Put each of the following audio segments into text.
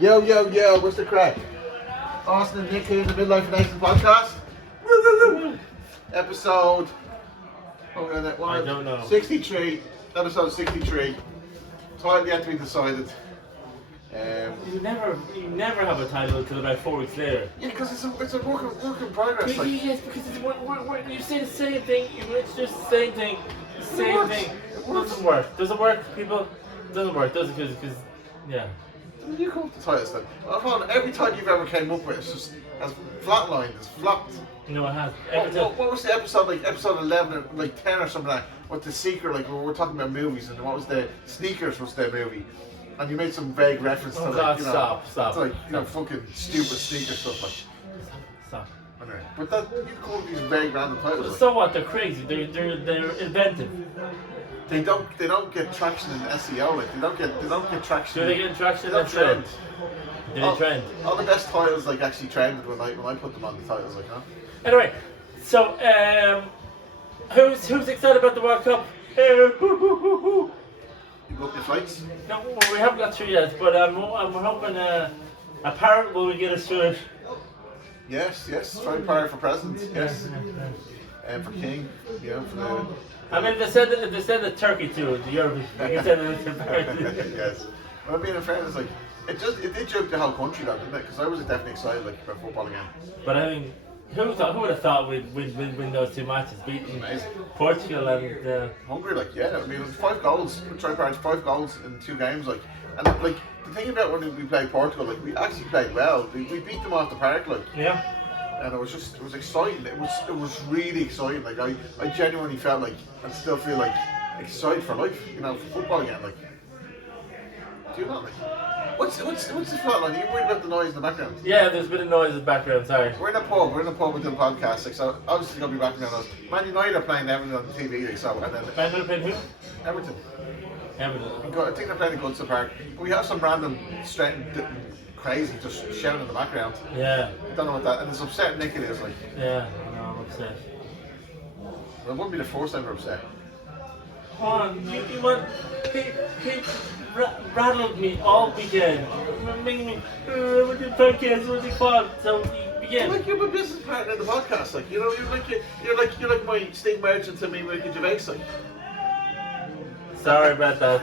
Yo, what's the crack? Austin and Nick here in the Midlife and Angst podcast. Episode, I don't know. 63. Episode 63. Title yet to be decided. You never have a title until about 4 weeks later. Yeah, because it's a work in progress. Like, Yes, because it's you say the same thing. It's just the same thing. The same thing. It works. Doesn't work. Doesn't work, people. Doesn't work. Doesn't because yeah. You come up with the titles then. Hold on, every title you've ever came up with is just has flatlined, it's flopped. No, it has. What was the episode, like episode 11 or like 10 or something like that? What the secret, like we're talking about movies, and what was the Sneakers was their movie, and you made some vague reference to like, you know, stop. It's like, you know, fucking stupid sneaker stuff like. Stop. Anyway, but that you come up with these vague random titles. Like. So what? They're crazy. They're inventive. They don't get traction in SEO. Like they don't get traction. Do they get traction in They the trend? Do they trend? All the best titles like actually trended when I put them on the titles, like, huh? Anyway, so who's excited about the World Cup? You booked your flights? No, we haven't got through yet, but I'm hoping a parrot will get us through it. Yes. Try pirate for president. Yes. And for king, you know, for the. I mean, they said that Turkey too, the European. They said that to parrot. Yes. Well, being a friend, it's like it did joke the whole country though, didn't it? Because I was definitely excited like about football again. But I mean, who would have thought we'd win those two matches, beating Amazing. Portugal and Hungary, like I mean, it was 5 goals. We tried pirates 5 goals in 2 games, like, and like the thing about when we played Portugal, like we actually played well. We beat them off the park, like. yeah. And it was exciting. It was really exciting. Like I genuinely felt like and still feel like excited for life. You know, for football again. Like, do you not like? What's the flatline? Are you worried about the noise in the background? Yeah, there's been a noise in the background. Sorry. We're in a pub. We're doing a podcast. Like, so obviously gonna be background noise. Man United are playing Everton on the TV. Like, so and then Man playing who? Everton. Everton. I think they're playing the Goodson Park. But we have some random crazy just shouting in the background. Yeah. I don't know what that. And it's upsetting Nick it is like. Yeah. No, I'm upset. Well, it wouldn't be the first time we're upset. Come on, you want he rattled me all weekend, making me with the podcast, with the quad. So begin. Like you're my business partner in the podcast, like you know, you're like my Sting Merchant to me, Ricky Gervais, like. Sorry about that.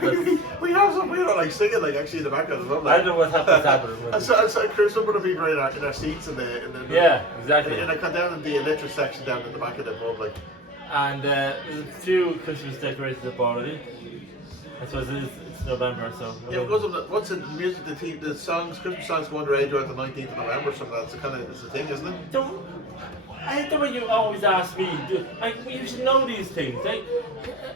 We have some weirdo like singing like actually in the background as well. Like. I don't know what happened. I saw Chris, some of the people in our seats in the yeah, exactly. And I come down in the illiterate section down at the back of the pub, like. And there's a few Christmas decorations up already. I suppose it's November, so. Yeah, what's the music? The songs, Christmas songs go on the radio at the 19th of November. So that's the thing, isn't it? I hate the way you always ask me. Like you should know these things. Like.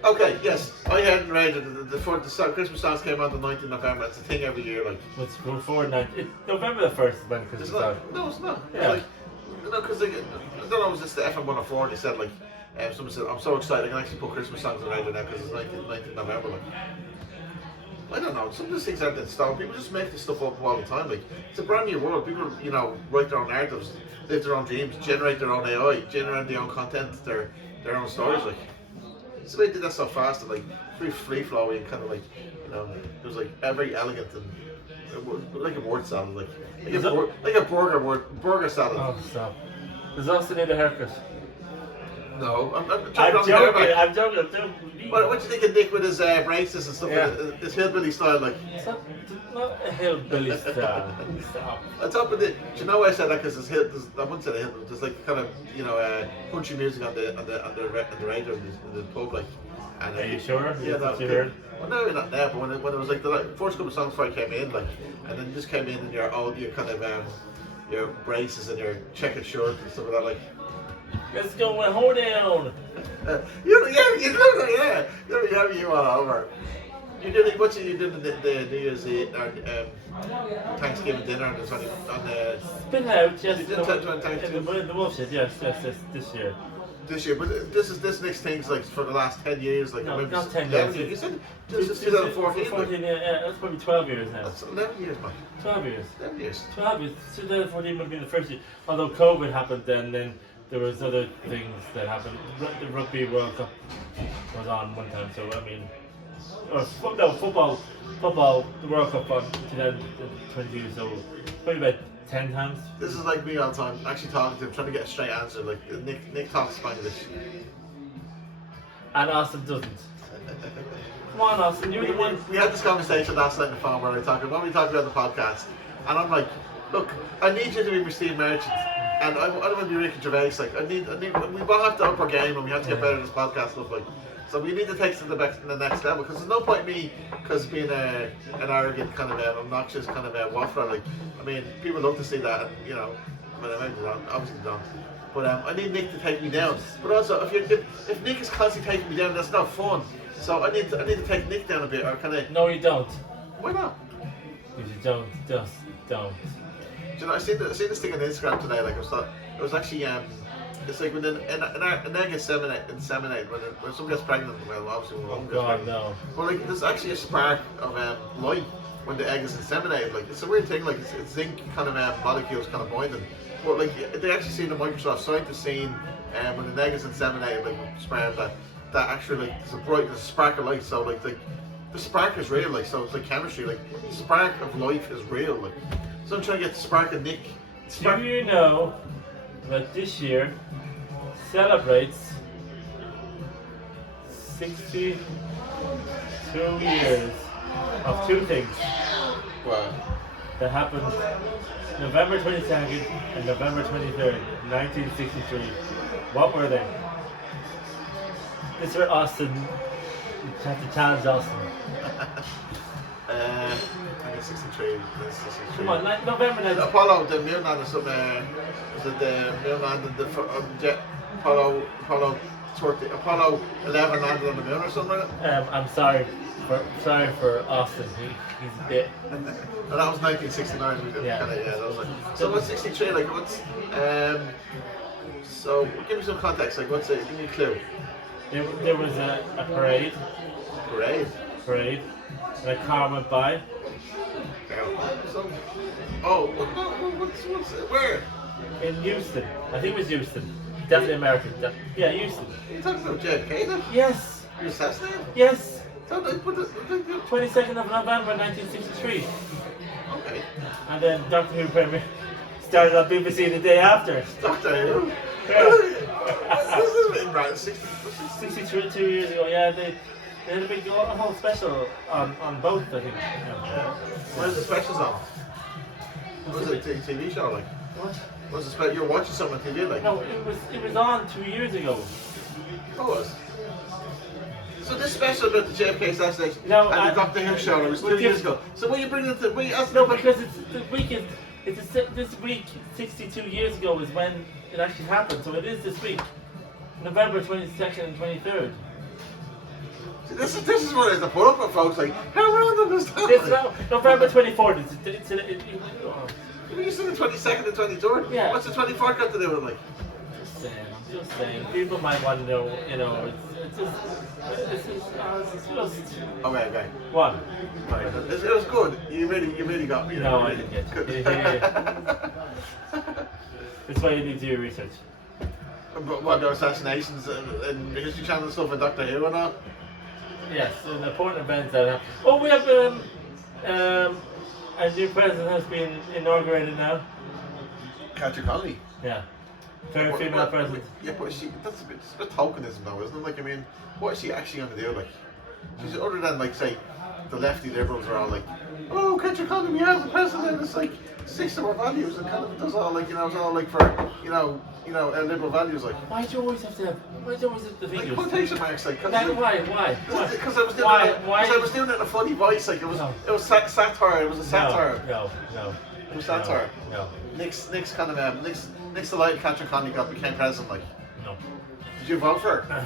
Okay, yes, I hadn't read it. The Christmas songs came on the 19th of November. It's a thing every year, like. What's before November the 1st is when Christmas starts. No, it's not. Yeah. Like, no, because I don't know. It was just the FM 104. They said like. Someone said, I'm so excited I can actually put Christmas songs on the radio now because it's 19th November. Like, I don't know, some of these things aren't in stone. People just make this stuff up all the time. Like, it's a brand new world. People, you know, write their own narratives, live their own dreams, generate their own AI, generate their own content, their own stories. Like, so they did that so fast and like free flowing and kind of like, you know, it was like very elegant and like a word salad, like a burger salad. Oh, stop. Does Austin need a haircut? No, I'm joking. What do you think of Nick with his braces and stuff? Yeah. His hillbilly style, like. It's not a hillbilly style. Stop. On top of it, do you know why I said that? Because I wouldn't say the hillbilly. There's like kind of country music on the radio in the pub, like. And, are you sure? Yeah, that's what you heard. Well, no, not there. But when it was like the first couple of songs before I came in, like, and then you just came in and your kind of your braces and your checkered shirt and stuff like that, like. Let's go and hold down. You have you all over. You did what you did in the New Year's Eve Thanksgiving dinner on the. It's been out, yes. You did the Wolfshed, yes, this year. This year, but this next thing's like for the last 10 years, like no, maybe not 10 years. You said this is 2014. 14, yeah, that's probably 12 years now. That's 11 years, man. 12 years. 11 years. 12 years. 2014 would be the first year. Although COVID happened then there was other things that happened. The Rugby World Cup was on one time, so I mean, football, the World Cup on 2022, so probably about 10 times. This is like me all the time, actually talking to him, trying to get a straight answer. Like Nick talks Spanglish. And Austin doesn't. Come on, Austin, you're the one. We had this conversation last night on the phone where we talked about the podcast, and I'm like, look, I need you to be Steve Merchant, and I don't want to be Ricky Gervais. Like, I need. We both have to up our game, and we have to get better at this podcast stuff. Like, so we need to take it to the next level. Because there's no point in me, because being an arrogant kind of obnoxious kind of waffler. Like, I mean, people love to see that, you know, but maybe they don't. Obviously they don't. But I need Nick to take me down. But also, if Nick is constantly taking me down, that's not fun. So I need to take Nick down a bit, or kind of. No, you don't. Why not? If you don't, just don't. Do you know, I seen this thing on Instagram today. Like it was actually it's like when an egg is inseminated when someone gets pregnant. Well, obviously when a woman gets pregnant. No. But like there's actually a spark of light when the egg is inseminated. Like it's a weird thing. Like it's zinc kind of molecules kind of binding. But like they actually seen the Microsoft scientists seen when the egg is inseminated, like sperm that actually like there's a spark of light. So like the spark is real. Like so it's like chemistry. Like the spark of life is real. Like so I'm trying to get the spark of Nick. Do you know that this year celebrates 62 years of two things Wow. that happened November 22nd and November 23rd, 1963. What were they? This is where Austin, you have to challenge Austin. 63. Come on, November 19th. Apollo, the moon landing, was it the moon landing, Apollo 11 landed on the moon or something like that? I'm sorry for Austin. He's a bit. And that was 1969. Yeah. That was like, so what's 63? Like what's so give me some context. Like what's it? Give me a clue. There was a parade. Parade. And a car went by. So, what's where? In Houston. I think it was Houston. Definitely American. Yeah, Houston. Are you talking about JFK then? Yes. You assassinated? Yes. So they put the 22nd of November 1963. okay. And then Doctor Who premiere started on BBC the day after. Doctor Who? Yeah. This is been right. 62 years ago, yeah, they had a big whole special on both, I think. Yeah. Where's the specials on? Was it a TV show like? What? Was it special? You were watching something on TV like? No, it was on 2 years ago. What was? So this special about the JFK assassination No, and the Doctor Who show, it was 2 years ago. So what are you bringing it to? No, because this week, 62 years ago is when it actually happened. So it is this week, November 22nd and 23rd. See, this is what I have to put up with, folks. Like, how random is that? It's November 24th. You said the 22nd and 23rd? Yeah. What's the 24th got to do with it, like? Just saying. People might want to know, it's just. Okay. One. Right. It was good. You really got me. No, I didn't get you. That's why you need to do your research. But what, there were assassinations and History Channel and stuff and Doctor Who and all? Yes, an important event that happened. Oh, we have a new president has been inaugurated now. Catcher Conley. Yeah. Third female president. Yeah, but that's a bit tokenism though, isn't it? Like, I mean, what is she actually going to do? Like, she's other than like say, the lefty liberals are all like, oh, Catcher Conley, we have the president. It's like six of our values and kind of does all like, it's all like for liberal values like. Why do you always have the fingers? Like quotation marks, like. Why? Because I was doing it in a funny voice, like it was satire. It was a satire. No. It was satire. No. Nick's kind of Nick's the light Catcher Conley became president, like. No. Did you vote for her? I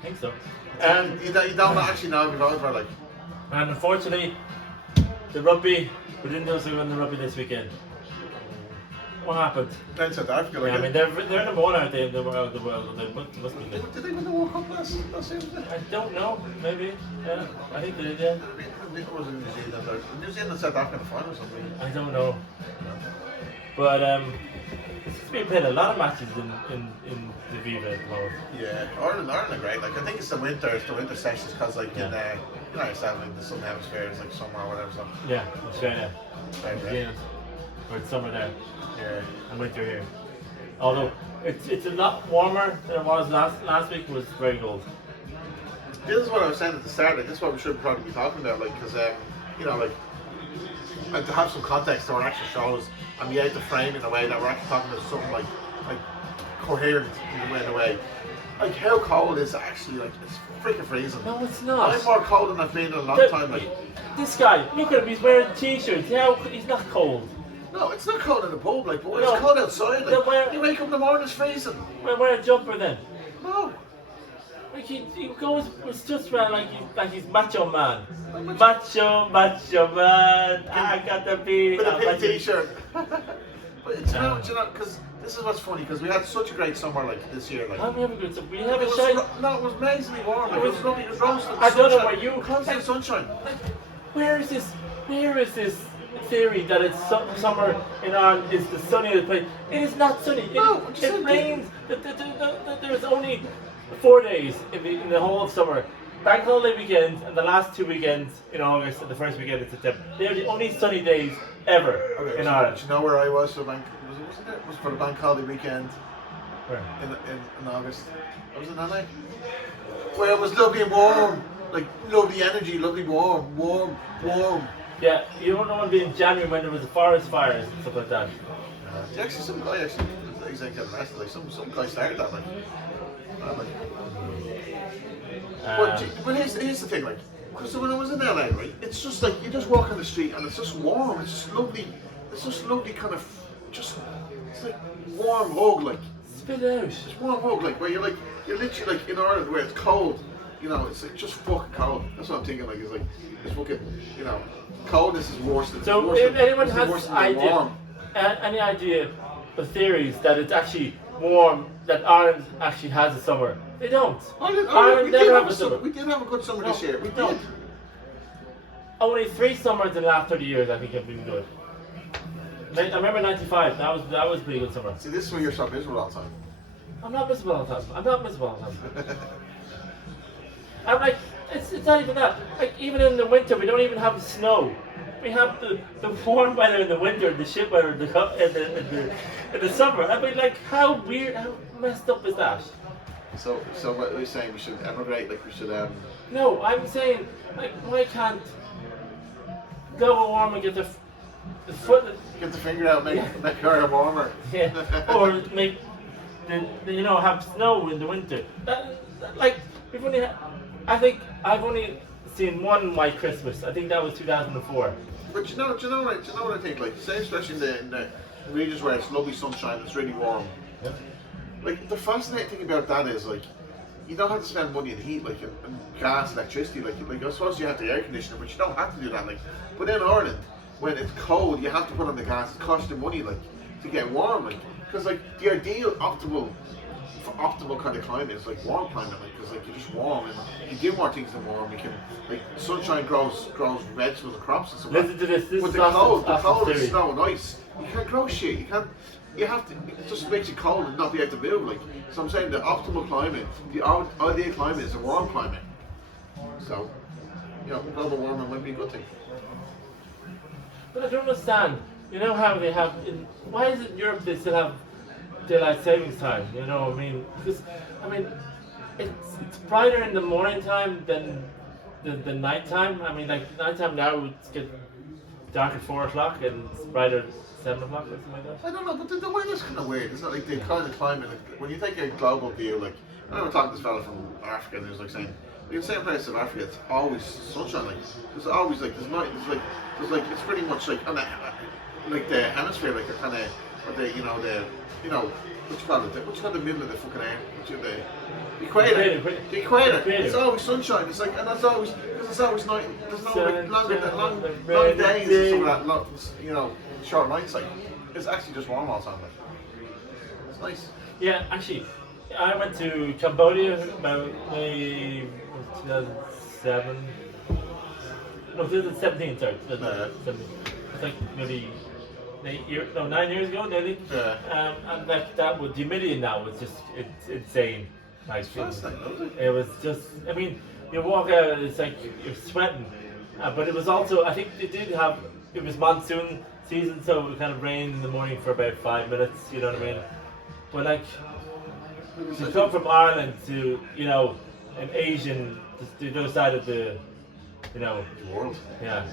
think so. You don't actually know if you voted for her, like. And unfortunately, the rugby, we didn't do so well in the rugby this weekend. What happened? Down South Africa, Yeah, I mean, they're number one out there in the world. They must be good. did they win the World Cup last season? I don't know. Maybe. Yeah, I think they did. Yeah. I think it was in New Zealand. Or New Zealand and South Africa in the final or something. I don't know. But it seems to be playing a lot of matches in the Viva at the moment. Yeah, Ireland are great. Like I think it's the winter sessions because like in yourself like the southern hemisphere is like summer or whatever. So Yeah, Australia, New yeah. Zealand, where it's summer there Yeah. and winter here. Although it's a lot warmer than it was last week. Was very cold. This is what I was saying at the start. Like, this is what we should probably be talking about. Like, because you know, like, and to have some context to our actual shows, and be able to frame in a way that we're actually talking about something like coherent in a way. Like, how cold is it actually? Like, it's freaking freezing. No, it's not. I'm more cold than I've been in a long time. Like, This guy, look at him. He's wearing t-shirts. He's not cold. no, it's not cold in the pub. Like, but No. it's cold outside. Then Like, you wake up in the morning, it's freezing. Wear a jumper then. No. Like he goes, it's just around like he's macho man. Macho man. I got to be. With a pink macho. t-shirt. But it's not, because this is what's funny, because we had such a great summer like this year. Like, How we have a good summer? We have it a was, shine. no, it was amazingly warm. Like, it was lovely. It was roasting. I don't know sunshine. where you It come was like sunshine. Like, where is this theory that it's summer in Ireland is the sunniest place? It is not sunny. No, I'm just it saying- rains. There's only 4 days in the whole of summer. Bank holiday weekend and the last 2 weekends in August and the first weekend in September. They're the only sunny days ever in Ireland. Do you know where I was for bank? Was it for the bank holiday weekend Where? in August? I was in LA. Where it was lovely and warm, like lovely energy, lovely warm. Yeah, you don't want to be in January when there was the forest fires and stuff like that. Actually, some guy he's like getting arrested. Like some guy started that. Like, but here's the thing, like, because when I was in LA, right, it's just like you just walk on the street and it's just warm. It's just lovely. It's just lovely, kind of, it's like warm hug, like. Spit it out. It's warm hug, like where you're literally like in Ireland where it's cold. You know, it's like just fucking cold. That's what I'm thinking. Like it's fucking, you know, coldness is worse than. So worse if than, anyone it's has worse than idea, warm. any idea of theories that it's actually warm, that Ireland actually has a summer, they don't. Ireland never have a summer. We did have a good summer this year. We no. did. Only 3 summers in the last 30 years I think have been good. I remember '95. That was a pretty good summer. See, this is where you're so miserable all the time. I'm not miserable all the time. I'm not miserable all the time. I'm like, it's not even that. Like, even in the winter, we don't even have snow. We have the warm weather in the winter, the shit weather in the summer. I mean, like, how weird, how messed up is that? So what are you saying? We should emigrate? Like we should No, I'm saying, like, why can't global warming get the foot? get the finger out, make her warmer. Yeah, or make have snow in the winter. Like we've only I think I've only seen one white Christmas. I think that was 2004. But do you know what I think? Like, say especially in the regions where it's lovely sunshine, it's really warm. Yeah. Like the fascinating thing about that is like you don't have to spend money on heat, like and gas, electricity. Like I suppose you have the air conditioner, but you don't have to do that. Like, but in Ireland, when it's cold, you have to put on the gas. It costs you money, like, to get warm, like, because like the ideal optimal kind of climate is like warm climate, like, because like you're just warm and you do more things than warm. You can like sunshine grows vegetables and crops and stuff. Listen to this. This With is the cold theory. and snow and ice, you can't grow shit. You can't. You have to. It just makes you cold and not be able to move. Like, so I'm saying the optimal climate, the ideal climate is a warm climate. So, you know, global warming might be a good thing. But I don't understand. You know how they have why is it in Europe they still have daylight savings time? You know, I mean, because it's brighter in the morning time than the night time. I mean, like night time now it's get dark at 4 o'clock and it's brighter at 7 o'clock or something like that. I don't know, but the weather's kind of weird. It's not like the kind of climate. Like, when you take a global view, like I remember talking to this fella from Africa, and he was like saying, in the same place in Africa, it's always sunshine. Like there's always like there's like it's pretty much like on the like the hemisphere, like the kind of or the what you call it? What you call the middle of the fucking air? What you the equator? The equator. It's always sunshine. It's like, and that's always because it's always night. There's no like, long days and some of that. Long, you know, short nights. Like it's actually just warm all the time. Like it's nice. Yeah, actually, I went to Cambodia about maybe 2007. No, 2017, sorry. 2017. It's like maybe 9 years ago, nearly. Yeah. And like that, with the humidity now was just it's insane. Like it was just. I mean, you walk out, it's like you're sweating. But it was also, I think it was monsoon season, so it kind of rained in the morning for about 5 minutes. You know what I mean? But like, to come from Ireland to, you know, an Asian, the other side of the, you know, world. Yeah.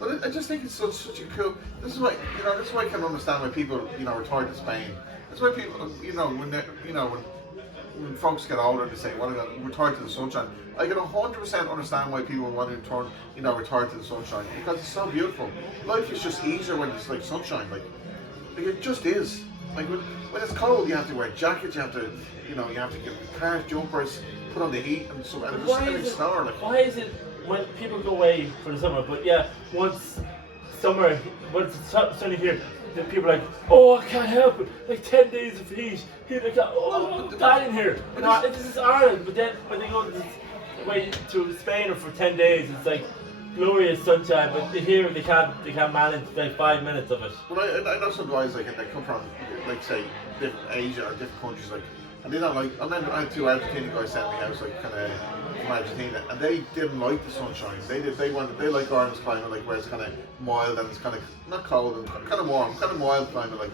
But I just think it's such a cool. This is why, you know, this is why I can understand why people, you know, retire to Spain. That's why people, you know, when folks get older, they say, "Want to retire to the sunshine." I can 100% understand why people want to retire to the sunshine, because it's so beautiful. Life is just easier when it's like sunshine, like it just is. Like when it's cold, you have to wear jackets, you have to get cars, jumpers, put on the heat and so and just snore. Like, why is it when people go away for the summer, but yeah, once it's sunny here, then people are like, oh, I can't help it, like 10 days of heat, like, oh, I'm dying here. No, this is Ireland, but then when they go away to Spain or for 10 days, it's like glorious sunshine, but here they can't manage like 5 minutes of it. Well, I know some guys like they come from like say different Asia or different countries like, and they don't like. I remember I had 2 Argentinian guys sent me house like kind of from Argentina, and they didn't like the sunshine. They like Ireland's climate, like where it's kind of mild and it's kind of not cold and kind of warm, kind of mild climate like.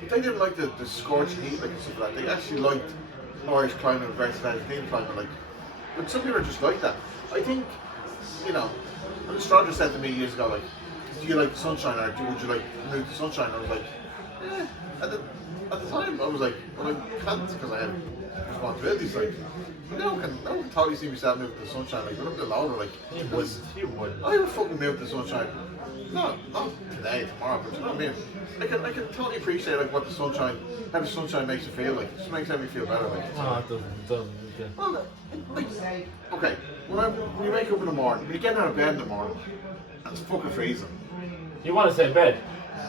But they didn't like the scorching heat like and stuff like that. They actually liked Irish climate versus Argentine climate like. But some people are just like that. I think, you know. An astrologer said to me years ago, like, do you like the sunshine or would you like to move to sunshine? I was like, yeah. At the time, I was like, well, I can't because I have responsibilities. Like, no one can totally see myself moving to the sunshine. Like, when I'm a bit older, like, you wouldn't. I would fucking move to the sunshine. Not today, tomorrow, but you know what I mean? I can totally appreciate like what how the sunshine makes you feel like. It just makes everything feel better. Like, oh, it doesn't. Yeah. Well, like, okay, when you wake up in the morning, when you get out of bed in the morning, and it's fucking freezing. You want to stay in bed?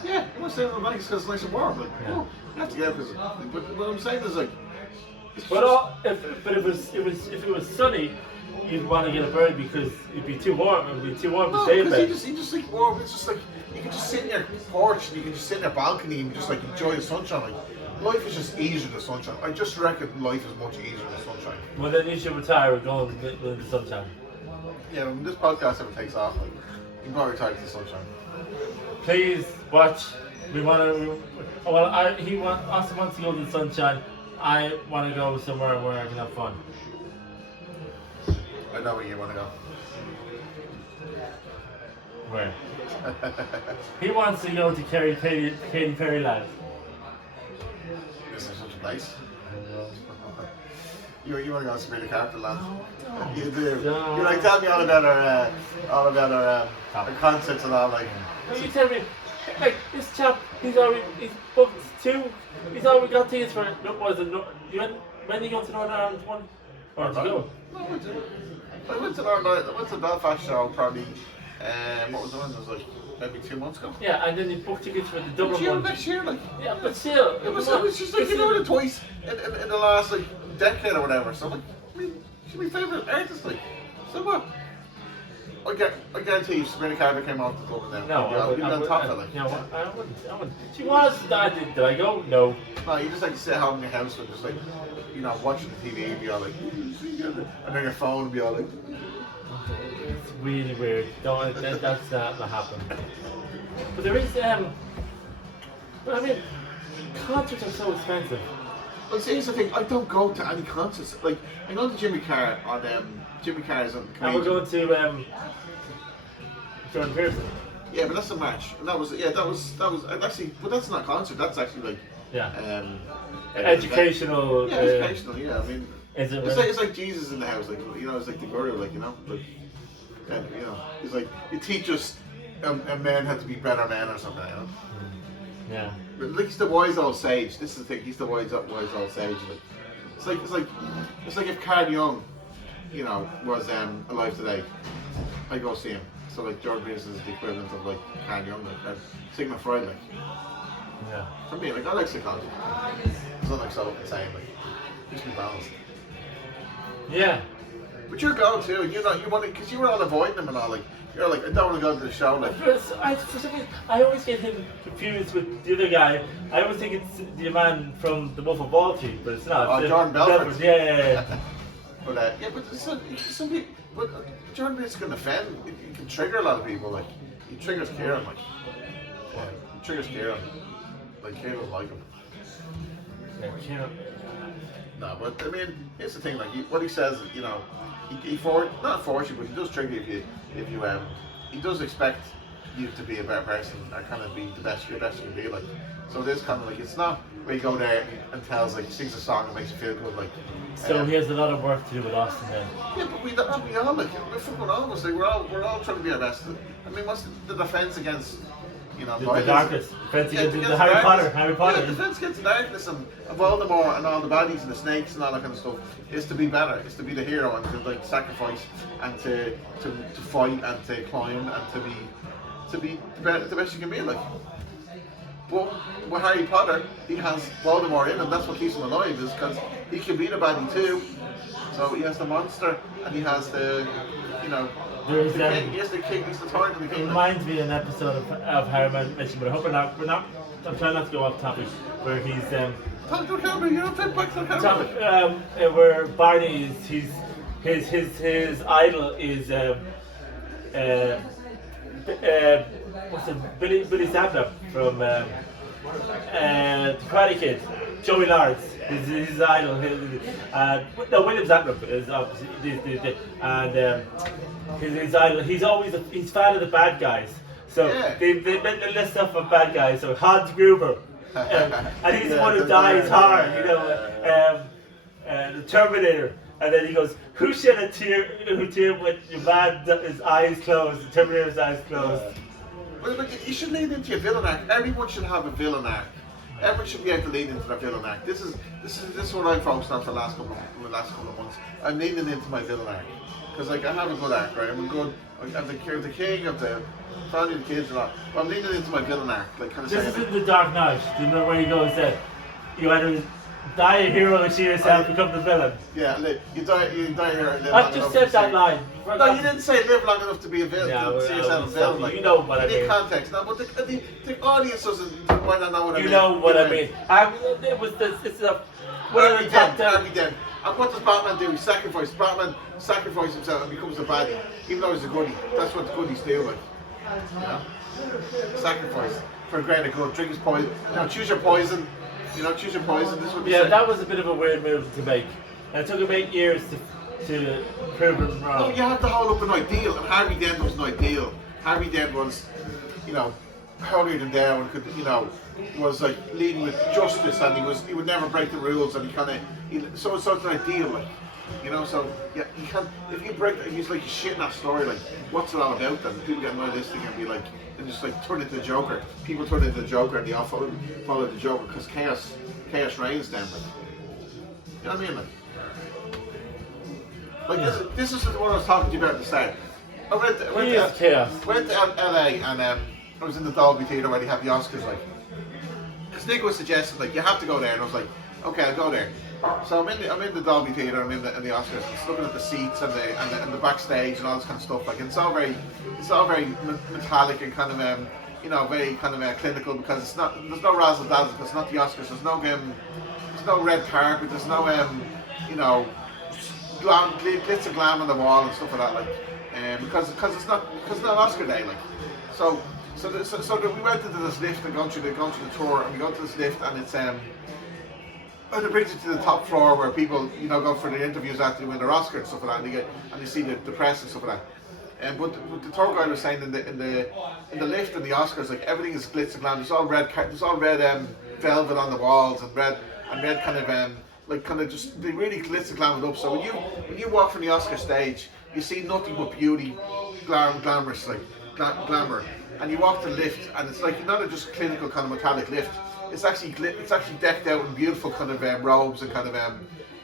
Yeah, you want to stay in the night because it's nice and warm. Like, yeah. Oh, you have to get up because. But what I'm saying is like. If it was sunny, you'd want to get a bird because it'd be too warm. It'd be too warm to stay in bed. You just like warm. It's just like you can just sit in your porch and you can just sit in your balcony and just like enjoy the sunshine. Like life is just easier in the sunshine. I just reckon life is much easier in the sunshine. Well, then you should retire and go in the sunshine. Yeah, when this podcast ever takes off, like you can probably retire to the sunshine. Please watch. We want to. Austin wants to go to the sunshine. I want to go somewhere where I can have fun. I know where you want to go. Where? He wants to go to Katy Perry Land. This is such a place. You want to go to Sabrina Carpenter Land? No. You do. No. You're like, tell me all about our concerts and all. Like, you tell me, like this chap, he's booked 2. He's already got tickets for. When did you go to Northern Ireland one? Or did you go? No, I went to Northern Ireland. I went to the Belfast show probably. What was the one? It was like maybe 2 months ago. Yeah, and then you booked tickets for the Dublin one. Next year, like. Yeah, but still, it was just like it twice in the last like decade or whatever. So like, I mean, she's my favourite artist. Like, so what? I guarantee you, Sabrina Carpenter came off the Dublin now. No, you'd be on top of it. Like. No, I wouldn't. She was. Did I go? No. No, you just like to sit at home in your house and just like, you know, watching the TV and be all like, and then your phone and be all like. It's really weird. That's not happen. But there is but I mean, concerts are so expensive. Well, see, here's the thing. I don't go to any concerts. Like, I go to Jimmy Carr on Jimmy Carr's on. And we're going to Jordan Pearson. Yeah, but that's a match. And that was actually, but that's not a concert. That's actually like educational. Yeah, educational. Yeah, I mean, it's like Jesus in the house. Like, you know, it's like the guru. Like, you know, like, and, you know, it's like you teach us a man how to be better man or something. You know. Yeah. Like he's the wise old sage. This is the thing. He's the wise old sage. Like, it's like if Carl Jung, you know, was alive today, I go see him. So like Jordan Peterson is the equivalent of like Carl Jung, like Sigmund Freud, like. Yeah. For me, like I like psychology. It's not like so insane, like just be balanced. Yeah. But you're going too, and you want to, because you were all avoiding him and all, like you're like, I don't want to go to the show, like. For some reason, I always get him confused with the other guy. I always think it's the man from The Wolf of Wall Street, but it's not. Oh, Jordan Belfort. Yeah. But some people, but Jordan Peterson can offend. He can trigger a lot of people, like he triggers Kieran, like. Yeah, he triggers Kieran. Like Kieran doesn't like him. Yeah, Kieran. No, but I mean, here's the thing. Like what he says, you know, he not force you, but he does trigger you if you he does expect you to be a better person and kind of be the best you can be. Like, so it is kind of like it's not where you go there and tells like sings a song and makes you feel good. Like, so he has a lot of work to do with Austin then. Yeah, but we all like we're fucking all of us. Like we're all trying to be our best. I mean, what's the defense against? You know, the darkness. Defense against the Harry Potter. Yeah, defense against the darkness and Voldemort and all the baddies and the snakes and all that kind of stuff is to be better. Is to be the hero and to like sacrifice and to fight and to climb and to be the best you can be. Like, but with Harry Potter, he has Voldemort in him. That's what keeps him alive. Is because he can be the baddie too. So he has the monster and he has the, you know. He's the king, he's the third of the king. It reminds me of an episode of Harry mentioned, but I hope we're not, I'm trying not to go off topic, where he's, talk to the camera, you're not back to the camera. Where Barney is, his idol is, what's it, Billy Zabka from, the Karate Kid, Joey Lawrence. His idol, no, William Zabka is obviously, and his idol. He's fan of the bad guys. So yeah. they made the list up of bad guys. So Hans Gruber, and he's the one who dies hard. You know, the Terminator. And then he goes, "Who shed a tear? Who tear with your man his eyes closed? The Terminator's eyes closed." Well, you should lean into your villain act. Everyone should have a villain act. Everyone should be able to lean into their villain act. This is what I'm focused on for the last couple of months. I'm leaning into my villain act because like I have a good act, right? I'm good. I'm the king of the family, the kids, and all. But I'm leaning into my villain act, like kind of. This is in The Dark Knight. Do you remember where he goes that you either die a hero and see yourself become the villain? Yeah, you die here. I've just said that line. No, you didn't say live long enough to be a villain. Yeah, see yourself a villain. Like, you know what I mean. In context, no, but the audience doesn't might not know what I mean. You know what I mean. It was this. It's a. Harvey Dent. And what does Batman do? Batman sacrifices himself and becomes a baddie, even though he's a goodie. That's what the goodies do, like. You know? Sacrifice for a greater good. Drink his poison. You know, choose your poison. You know, choose your poison. This would be. Yeah, that was a bit of a weird move to make, and it took him 8 years to prove him wrong. No, you have to hold up an ideal, and Harvey Dent was an ideal. Harvey Dent was, you know, holier than thou, and could, you know, was like leading with justice, and he would never break the rules, and so it's an ideal, like, you know. So yeah, you can't, if you break, if he's like shitting that story, like, what's it all about? Then people get nihilistic and be like, and just like turn into the Joker. People turn into the Joker, and they all follow the Joker because chaos reigns then, like, you know what I mean, like this is what I was talking to you about at the start. I went to LA and I was in the Dolby Theatre where they have the Oscars, like, because Nick was suggesting like you have to go there, and I was like, okay, I'll go there. So I'm in the Dolby Theatre, I'm in the Oscars, and looking at the seats and the backstage and all this kind of stuff, like, and it's all very metallic and kind of you know, very kind of clinical, because there's no razzle dazzle, because it's not the Oscars, there's no red carpet, there's no you know, glitz and glam on the wall and stuff like that, like, because it's not Oscar day, like, so we went into this lift and going through the tour, and we go to this lift, and it's and it brings you to the top floor where people, you know, go for their interviews after they win their Oscar and stuff like that, and you see the press and stuff like that. But the tour guide was saying in the lift and the Oscars, like, everything is glitz and glam. There's all red velvet on the walls and red kind of like kind of just, they really glitz and glam it up. So when you walk from the Oscar stage, you see nothing but beauty, glamorous, like glamour. and you walk the lift, and it's like not a just clinical kind of metallic lift. It's actually decked out in beautiful kind of robes and kind of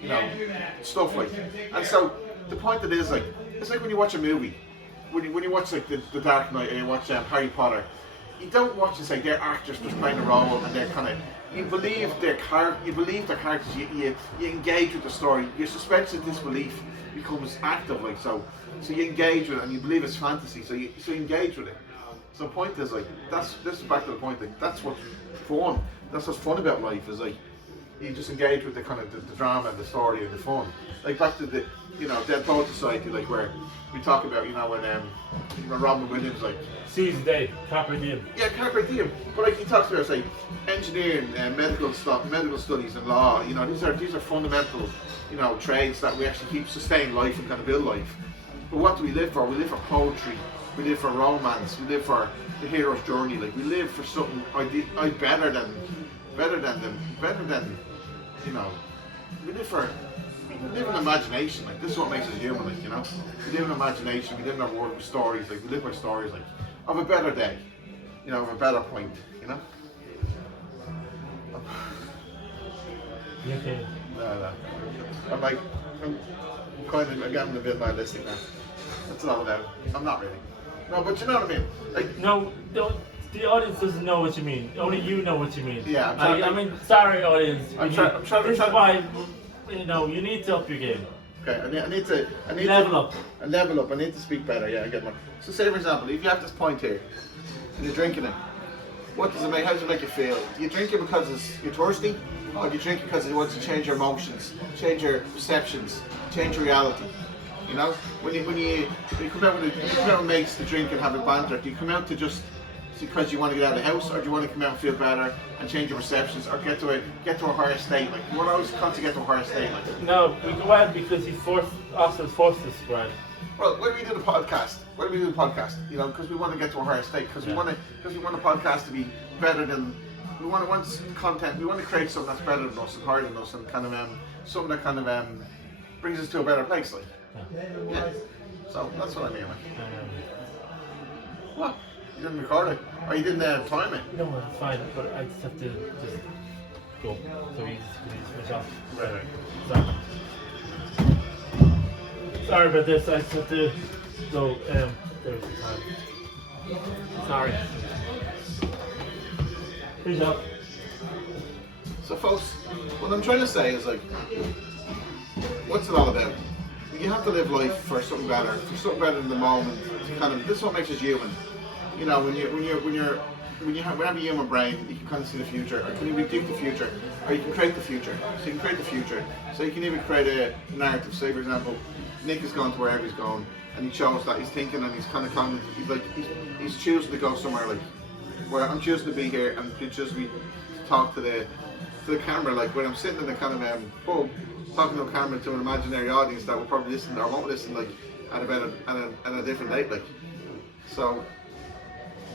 you know, stuff like. And so the point of it is like, it's like when you watch a movie, when you watch like the Dark Knight, or you watch Harry Potter, you don't watch and say they're actors just playing a role, and they're kind of, you believe their characters, you engage with the story, your suspension of disbelief becomes active, like so you engage with it and you believe it's fantasy, so you engage with it. So the point is like, this is back to the point, like that's what's fun. That's what's fun about life, is like you just engage with the kind of the drama and the story and the fun. Like back to the, you know, Dead Poet Society, like where we talk about, you know, when Robin Williams like seize the day, carpe diem. Yeah, carpe diem. But like he talks about, say, engineering, medical studies, and law. You know, these are fundamental, you know, trades that we actually keep sustain life and kind of build life. But what do we live for? We live for poetry. We live for romance. We live for the hero's journey. Like we live for something better than, you know. We live in imagination. Like this is what makes us human. Like, you know, we live in imagination. We live in our world with stories. Like we live by stories. Like of a better day, you know, of a better point, you know. Okay. No. I'm getting a bit nihilistic now. That's all about it. I'm not really. No, but you know what I mean. Like no, the audience doesn't know what you mean. Only you know what you mean. Yeah, I mean, sorry, audience. I'm trying. This is why, you know, you need to up your game. Okay, I need to level up. Level up. I need to speak better. Yeah, I get one. So, say for example, if you have this point here, and you're drinking it, what does it make? How does it make you feel? Do you drink it because you're thirsty, or do you drink it because it wants to change your emotions, change your perceptions, change your reality? You know, when you come out with mates to drink and have a banter, do you come out to just because you want to get out of the house, or do you want to come out and feel better and change your perceptions, or get to a higher state? Like you want to always constantly get to a higher state. Like no, we go out because Austin's forced us, right? Well, when we do the podcast, you know, because we want to get to a higher state, because we want the podcast to be better than. We want content. We want to create something that's better than us and higher than us, and kind of something that kind of brings us to a better place. Like, yeah. So that's what I mean. Like. What? You didn't record it? Or you didn't time it? No, it's fine, but I just have to go. So we just finish off. Right. Sorry about this, I just have to go. There's the time. Sorry. Finish up. So folks, what I'm trying to say is like, what's it all about? You have to live life for something better in the moment. This is what makes us human. You know, when you have a human brain, you can kind of see the future, or you can predict the future, or you can create the future. So you can create the future. So you can even create a narrative. Say, for example, Nick has gone to wherever he's going, and he shows that he's thinking, and he's choosing to go somewhere, like where I'm choosing to be here, and choosing to talk to the camera, like when I'm sitting in the kind of pub, talking to a camera to an imaginary audience that will probably listen or won't listen, like at a different date, like. So.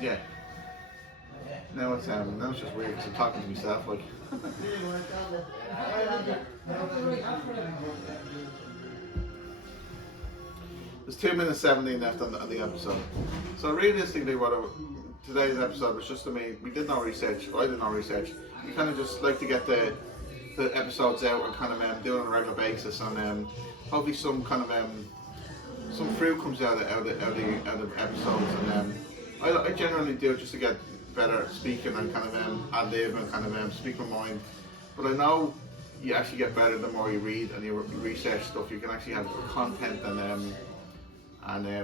Yeah. Now it's just weird because I'm talking to myself, like. There's 2 minutes 17 left on the episode. So realistically, today's episode was just, we did no research. I did no research. We kind of just like to get the episodes out and kind of do it on a regular basis, and hopefully some kind of some fruit comes out of the episodes, and. I generally do it just to get better speaking and kind of ad lib and kind of speak my mind. But I know you actually get better the more you read and you research stuff. You can actually have content and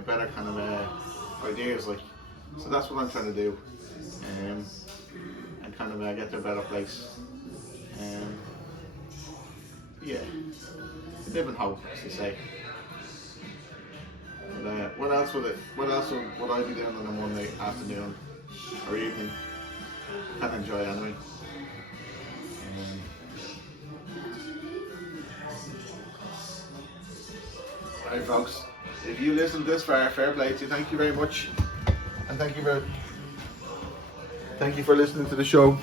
better kind of ideas. Like, so that's what I'm trying to do, and kind of get to a better place. Yeah, live in hope, as they say. What else would I be doing on a Monday afternoon or evening? Can't enjoy it anyway. Alright folks, if you listened this far, fair play to you. Thank you very much. And thank you for listening to the show.